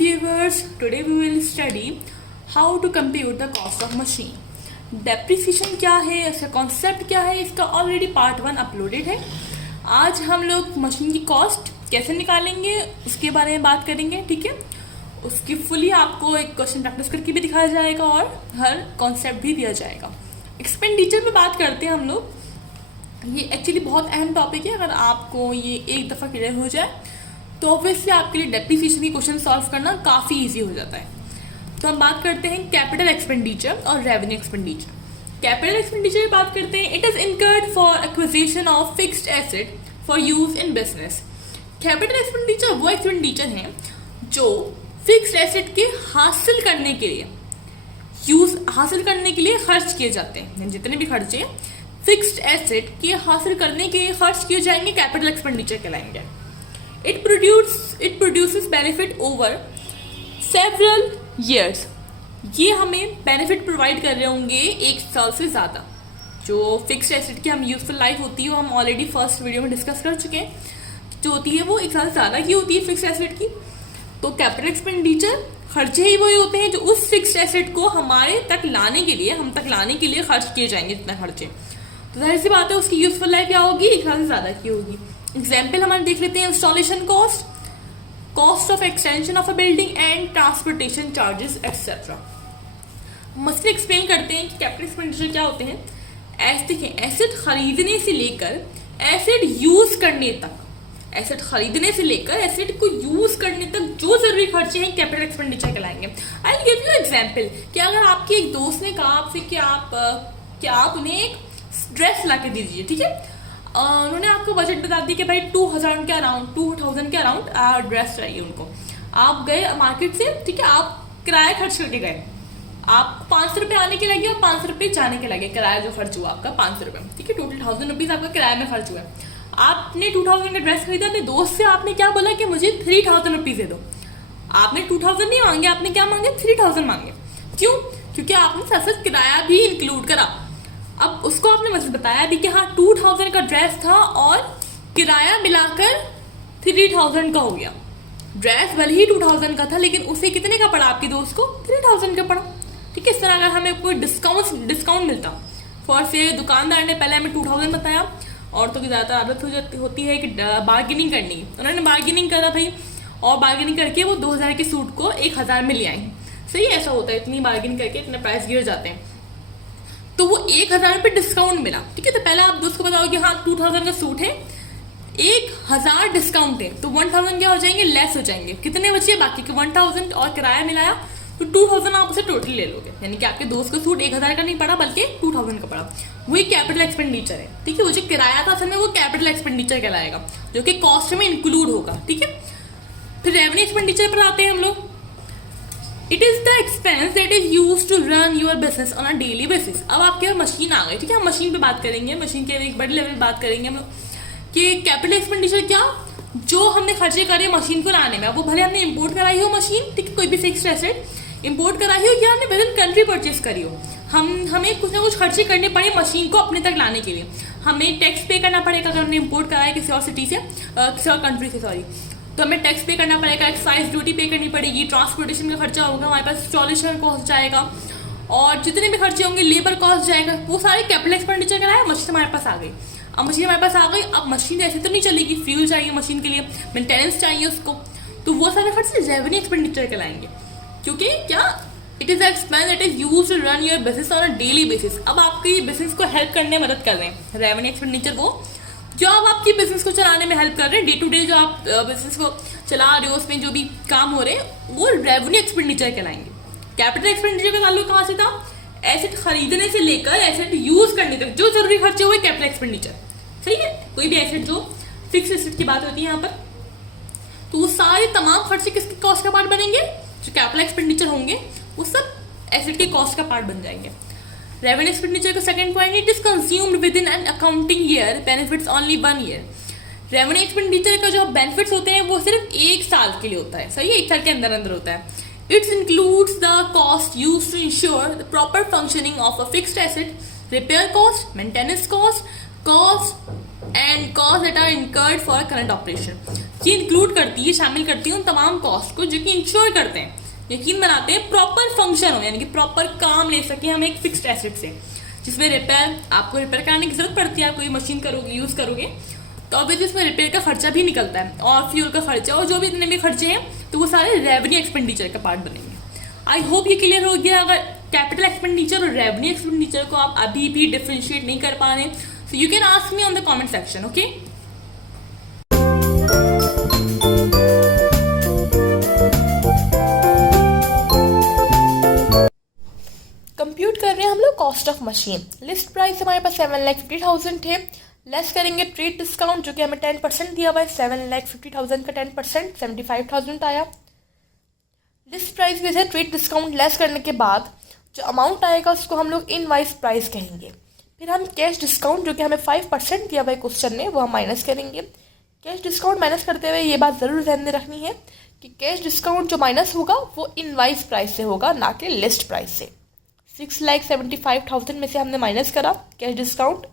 viewers, today we will study how to compute the cost of machine. Depreciation क्या है, इसका concept क्या है, इसका ऑलरेडी पार्ट 1 अपलोडेड है. आज हम लोग मशीन की कॉस्ट कैसे निकालेंगे उसके बारे में बात करेंगे. ठीक है, उसकी फुली आपको एक क्वेश्चन प्रैक्टिस करके भी दिखाया जाएगा और हर कॉन्सेप्ट भी दिया जाएगा. एक्सपेंडिचर पे बात करते हैं हम लोग. ये एक्चुअली बहुत अहम टॉपिक है. अगर आपको ये एक दफ़ा क्लियर हो जाए तो ऑब्वियसली आपके लिए डेप्रिसिएशन की क्वेश्चन सॉल्व करना काफ़ी इजी हो जाता है. तो हम बात करते हैं कैपिटल एक्सपेंडिचर और रेवेन्यू एक्सपेंडिचर. कैपिटल एक्सपेंडिचर की बात करते हैं. It is incurred for acquisition of fixed asset for use in business. Capital expenditure वो एक्सपेंडिचर हैं जो फिक्स्ड एसेट के हासिल करने के लिए खर्च किए जाते हैं. जितने भी खर्चे फिक्स्ड एसेट के हासिल करने के लिए खर्च किए जाएंगे कैपिटल एक्सपेंडिचर कहलाएंगे. It produces benefit over several years. ये हमें बेनिफिट प्रोवाइड कर रहे होंगे एक साल से ज़्यादा. जो फिक्स्ड एसेट की हम यूजफुल लाइफ होती है वो हम ऑलरेडी फर्स्ट वीडियो में डिस्कस कर चुके हैं. जो होती है वो एक साल से ज़्यादा की होती है फिक्स्ड एसेट की. तो कैपिटल एक्सपेंडिचर खर्चे ही वही होते हैं जो उस फिक्स्ड एसेट को हम तक लाने के लिए खर्च किए जाएंगे. जितना खर्चे तो जाहिर सी बात है उसकी यूजफुल लाइफ क्या होगी, एक साल से ज़्यादा की होगी. एग्जाम्पल हमारे देख लेते हैं. Installation cost, cost of extension of a building and transportation charges etcetera. मसले एक्सप्लेन करते हैं कि कैपिटल एक्सपेंडिचर क्या होते हैं. देखिए, एसेट खरीदने से लेकर एसेट यूज करने तक, एसेट को यूज करने तक जो जरूरी खर्चे हैं कैपिटल एक्सपेंडिचर कहलाएंगे. I will give you example कि अगर आपके एक दोस्त ने कहा आपसे कि आप उन्हें एक ड्रेस ला के दीजिए. ठीक है, उन्होंने आपको बजट बता दिया कि भाई 2000 के अराउंड ड्रेस चाहिए उनको. आप गए मार्केट से. ठीक है, आप किराया खर्च करके गए. आप 500 रुपये आने के लगे और 500 रुपये जाने के लगे. किराया जो खर्च हुआ आपका 500 रुपये. ठीक है, टोटल 1000 रुपीज आपका किराया में खर्च हुआ. आपने 2000 का ड्रेस खरीदा. अपने दोस्त से आपने क्या बोला कि मुझे 3000 रुपीज दे दो. आपने 2000 नहीं मांगे, आपने क्या मांगे, 3000 मांगे. क्यों? क्योंकि आपने साथ किराया भी इंक्लूड करा. अब उसको आपने मतलब बताया भी कि हाँ 2000 का ड्रेस था और किराया मिलाकर 3000 का हो गया. ड्रेस भले ही 2000 का था लेकिन उसे कितने का पड़ा आपके दोस्त को, 3000 का पड़ा. ठीक है, इस तरह अगर हमें कोई डिस्काउंट मिलता फॉर से दुकानदार ने पहले हमें 2000 बताया. औरतों की ज़्यादा आदत होती है कि बार्गेनिंग करनी. उन्होंने बार्गेनिंग करा भाई और बार्गेनिंग करके वो 2000 के सूट को 1000 में ले आई. सही, ऐसा होता है. इतनी बार्गेनिंग करके इतने प्राइस गिर जाते हैं. तो वो 1000 रुपये डिस्काउंट मिला. ठीक है, तो पहले आप दोस्त को बताओ कि हाँ 2000 का सूट है, 1000 डिस्काउंट है, तो 1000 क्या हो जाएंगे, लेस हो जाएंगे. कितने बचे बाकी के 1000 और किराया मिलाया तो 2000 आप उसे टोटल ले लोगे. यानी कि आपके दोस्त का सूट 1000 का नहीं पड़ा बल्कि 2000 का पड़ा. वही कैपिटल एक्सपेंडिचर है. ठीक है, वो जो किराया था असल में वो कैपिटल एक्सपेंडिचर कहलाएगा जो कि कॉस्ट में इंक्लूड होगा. ठीक है, फिर रेवेन्यू एक्सपेंडिचर पर आते हैं हम लोग. It is the expense that is use to run your business on a daily basis. अब आपके पास मशीन आ गई. ठीक है, हम मशीन पे बात करेंगे. मशीन के एक बड़े लेवल पे बात करेंगे हम लोग कि कैपिटल एक्सपेंडिचर क्या, जो हमने खर्चे करे मशीन को लाने में. वो भले हमने इंपोर्ट कराई हो मशीन. ठीक है, कोई भी फिक्स्ड एसेट इंपोर्ट कराई हो या हमने विद इन कंट्री परचेज करी हो, हमें कुछ ना कुछ खर्चे करने पड़े मशीन को अपने तक लाने के लिए. हमें टैक्स पे करना पड़ेगा अगर हमने इंपोर्ट कराया किसी और सिटी से, किसी और कंट्री से, सॉरी. तो हमें टैक्स पे करना पड़ेगा, एक्साइज ड्यूटी पे करनी पड़ेगी, ट्रांसपोर्टेशन का खर्चा होगा, हमारे पास इंस्टॉलेशन कॉस्ट जाएगा और जितने भी खर्चे होंगे लेबर कॉस्ट जाएगा. वो सारे कैपिटल एक्सपेंडिचर कराया. मशीन हमारे पास आ गई. अब मशीन हमारे पास आ गई. अब मशीन ऐसे तो नहीं चलेगी, फ्यूल चाहिए मशीन के लिए, मेंटेनेंस चाहिए उसको. तो वो सारे खर्चे रेवेन्यू एक्सपेंडिचर कहलाएंगे. क्योंकि क्या, it is expense that is use to run your business on a daily basis. अब आपके बिजनेस को हेल्प करने में मदद कर रहे हैं. रेवेन्यू एक्सपेंडिचर वो जो अब आपकी बिजनेस को चलाने में हेल्प कर रहे हैं. डे टू डे जो आप बिजनेस को चला रहे हो उसमें जो भी काम हो रहे हैं वो रेवेन्यू एक्सपेंडिचर कहलाएंगे. कैपिटल एक्सपेंडिचर का ताल्लुक कहाँ से था, एसेट खरीदने से लेकर एसेट यूज करने तक जो जरूरी खर्चे हुए कैपिटल एक्सपेंडिचर. सही है, कोई भी एसेट जो फिक्स एसेट की बात होती है यहाँ पर, तो वो सारे तमाम खर्चे किसके कॉस्ट का पार्ट बनेंगे, जो कैपिटल एक्सपेंडिचर होंगे वो सब एसेट के कॉस्ट का पार्ट बन जाएंगे. रेवेन्यू एक्सपेंडिचर का second point, it is consumed with in an accounting year, benefits only 1 year. Revenue expenditure का जो बेनिफिट्स होते हैं वो सिर्फ 1 साल के लिए होता है. सही है, 1 साल के अंदर होता है. It's includes the cost use to ensure the proper functioning of a fixed asset, repair cost, maintenance cost and cost that are incurred for current operation. ये इंक्लूड करती है, शामिल करती है उन तमाम कॉस्ट को जो कि इंश्योर करते हैं, यकीन बनाते हैं प्रॉपर फंक्शन हो, यानी कि प्रॉपर काम ले सके हम एक फिक्स्ड एसेट से, जिसमें रिपेयर आपको रिपेयर कराने की जरूरत पड़ती है, आप कोई मशीन करोगे यूज करोगे तो ऑब्वियसली इसमें रिपेयर का खर्चा भी निकलता है और फ्यूल का खर्चा और जो भी इतने भी खर्चे हैं तो वो सारे रेवेन्यू एक्सपेंडिचर का पार्ट बनेंगे। आई होप ये क्लियर हो गया। अगर कैपिटल एक्सपेंडिचर और रेवेन्यू एक्सपेंडिचर को आप अभी भी डिफरेंशिएट नहीं कर पा रहे so you can ask me on the comment section, okay. Compute कर रहे हैं हम लोग cost of machine. List price हमारे पास 7,50,000 है, लेस करेंगे ट्रेड डिस्काउंट जो कि हमें 10% दिया हुआ है, 7,50,000 का 10% 75,000 आया। लिस्ट प्राइस में से ट्रेड डिस्काउंट लेस करने के बाद जो अमाउंट आएगा उसको हम लोग इनवाइस प्राइस कहेंगे। फिर हम कैश डिस्काउंट जो कि हमें 5% दिया हुआ है क्वेश्चन में वो हम माइनस करेंगे। कैश डिस्काउंट माइनस करते हुए ये बात ज़रूर ध्यान में रखनी है कि कैश डिस्काउंट जो माइनस होगा वो इनवाइस प्राइस से होगा, ना कि लिस्ट प्राइस से। 6,75,000 में से हमने माइनस करा कैश डिस्काउंट,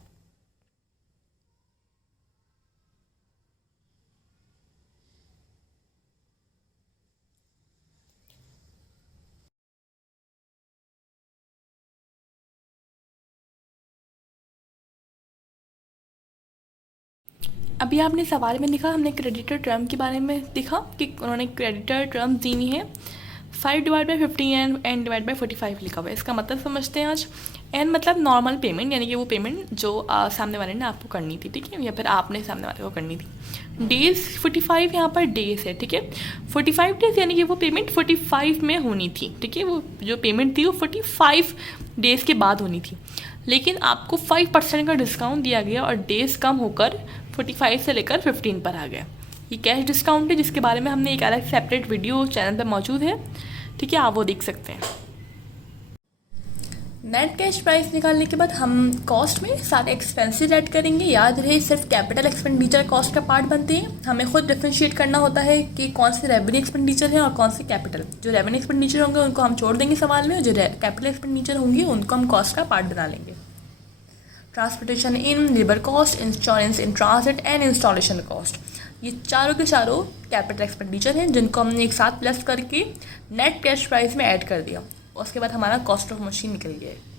अभी आपने सवाल में लिखा, हमने क्रेडिटर टर्म के बारे में देखा कि उन्होंने क्रेडिटर टर्म दी हुई है 5/15 एन डिवाइड बाई 45 लिखा हुआ है। इसका मतलब समझते हैं आज। एन मतलब नॉर्मल पेमेंट, यानी कि वो पेमेंट जो सामने वाले ने आपको करनी थी, ठीक है, या फिर आपने सामने वाले को करनी थी। डेज 45 यहाँ पर डेज है, ठीक है, 45 डेज यानी कि वो पेमेंट 45 में होनी थी, ठीक है, वो जो पेमेंट थी वो 45 डेज के बाद होनी थी, लेकिन आपको 5% का डिस्काउंट दिया गया और डेज कम होकर 45 से लेकर 15 पर आ गया। ये कैश डिस्काउंट है जिसके बारे में हमने एक अलग सेपरेट वीडियो चैनल पर मौजूद है, ठीक है, आप वो देख सकते हैं। नेट कैश प्राइस निकालने के बाद हम कॉस्ट में सारे एक्सपेंसेस ऐड करेंगे। याद रहे सिर्फ कैपिटल एक्सपेंडिचर कॉस्ट का पार्ट बनते हैं, हमें खुद डिफरेंशिएट करना होता है कि कौन से रेवेन्यू एक्सपेंडिचर है और कौन से कैपिटल। जो रेवेन्यू एक्सपेंडिचर होंगे उनको हम छोड़ देंगे सवाल में, और जो कैपिटल एक्सपेंडिचर होंगे उनको हम कॉस्ट का पार्ट बना लेंगे। Transportation in, labour cost, insurance in transit and installation cost, ये चारों के चारों कैपिटल एक्सपेंडिचर हैं जिनको हमने एक साथ प्लस करके नेट कैश प्राइस में ऐड कर दिया। उसके बाद हमारा कॉस्ट ऑफ मशीन निकल गया है।